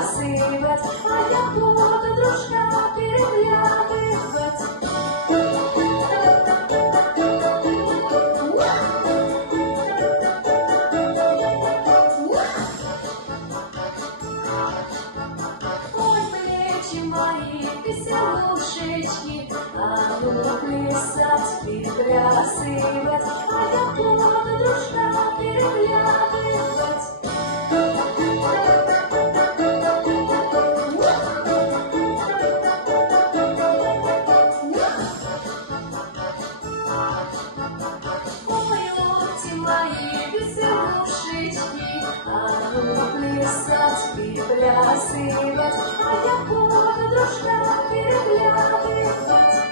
підплясивать, а я буду дружка переглядывать. Ой, плечи мои, веселушечки, а ну плясать, підплясивать, а я буду дружка переглядывать. Ой, локти мои, веселушечки, а ну плясать, підплясивать, а я буду дружка переглядывать.